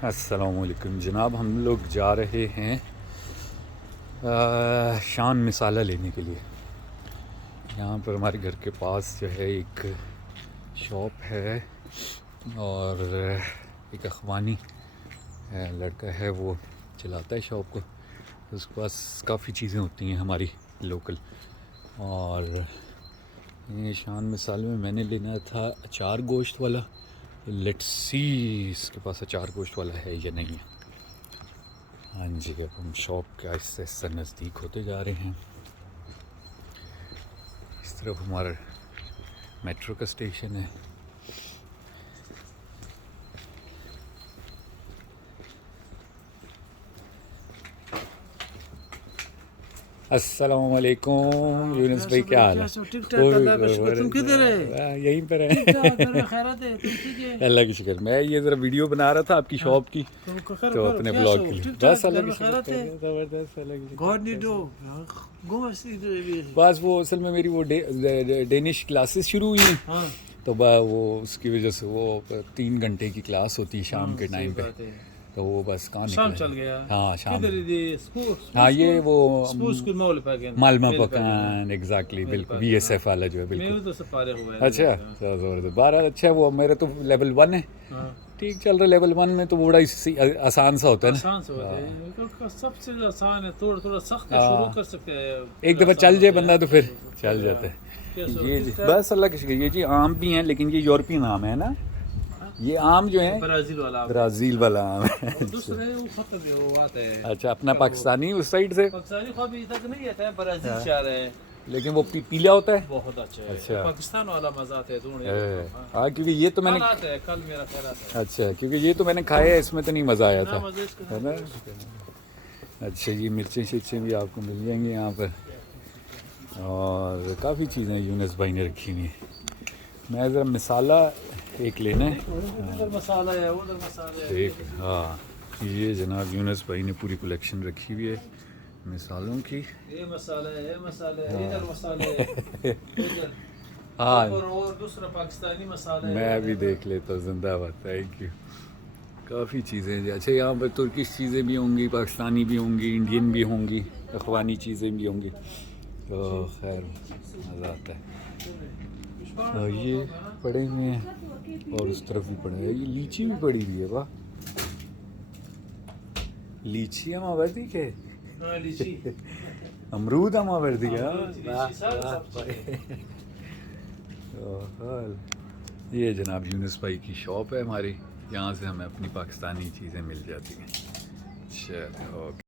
अस्सलामुअलैकुम जनाब, हम लोग जा रहे हैं शान मसाला लेने के लिए। यहाँ पर हमारे घर के पास जो है एक शॉप है और एक अखवानी लड़का है, वो चलाता है शॉप को। उसके पास काफ़ी चीज़ें होती हैं हमारी लोकल। और ये शान मसाले में मैंने लेना था अचार गोश्त वाला। लेट्स सी इसके पास अचार गोश्त वाला है या नहीं है। हाँ जी, अब हम शॉप के आहिस्ते आहिस्ते नज़दीक होते जा रहे हैं। इस तरफ हमारा मेट्रो का स्टेशन है। अस्सलाम वालेकुम यूनुस भाई, क्या हाल है? तुम किधर है? यहीं पर है। अल्लाह की शुक्र। मैं ये ज़रा वीडियो बना रहा था आपकी शॉप की, तो अपने ब्लॉग के लिए। बस अल्लाह की शुक्र, ज़बरदस्त। अल्लाह की शुक्र। बस वो असल में मेरी वो डेनिश क्लासेस शुरू हुई हैं, तो वो उसकी वजह से वो 3 घंटे की क्लास होती है शाम के टाइम पे, तो वो बस कहाँ शाम चल गया। हाँ शाम। हाँ ये वो मालमा मेल पकान एग्जैक्टली, बिल्कुल VSF वाला जो है, बिल्कुल। तो सब पारे हुए हैं। अच्छा, ज़बरदस्त। 12 अच्छा है। वो मेरा तो लेवल 1 है, ठीक चल रहा है। लेवल 1 में तो बड़ा आसान सा होता है ना। आसान से होता है, सबसे आसान है। थोड़ा थोड़ा सख्त है, शुरू कर सकते हैं। एक दफ़ा चल जाए बंदा तो फिर चल जाता है। ये बस अल्लाह की शुक्र। ये जी आम भी हैं, लेकिन ये यूरोपियन आम है ना। ये आम जो है ब्राज़ील वाला आम है। अच्छा, अपना पाकिस्तानी उस साइड से पाकिस्तानी ख्वाब तक नहीं आता है, ब्राज़ील से आ रहे हैं, लेकिन वो पीला होता है। बहुत अच्छा है। अच्छा, पाकिस्तान वाला मजा आता है। हाँ, क्योंकि ये तो मैंने कल मेरा ख्याल आता है। अच्छा, क्योंकि ये तो मैंने खाया है, इसमें तो नहीं मज़ा आया था, है ना। अच्छा, ये मिर्चें शिर्चें भी आपको मिल जाएंगी यहाँ पर, और काफ़ी चीज़ें यूनुस भाई ने रखी हुई हैं। मैं ज़रा मसाला एक लेना है। उधर मसाला है, उधर मसाला है। एक हाँ, ये जनाब यूनुस भाई ने पूरी कलेक्शन रखी हुई है मिसालों की। ये मसाला है, ये मसाला है, इधर मसाला है, इधर हाँ, और दूसरा पाकिस्तानी मसाला है। मैं भी देख लेता हूँ। जिंदाबाद, थैंक यू। काफ़ी चीज़ें हैं। अच्छा, यहाँ पर तुर्किश चीज़ें भी होंगी, पाकिस्तानी भी होंगी, इंडियन भी होंगी, अफगानी चीज़ें भी होंगी, तो खैर मज़ा आता है। और ये पड़े हुए हैं, और उस तरफ भी पड़े हैं। ये लीची भी पड़ी हुई है। वाह, लीची हम आवर्दी के अमरूद हम आवर्दी का। ये जनाब यूनुस भाई की शॉप है हमारी, यहाँ से हमें अपनी पाकिस्तानी चीज़ें मिल जाती हैं। चलो।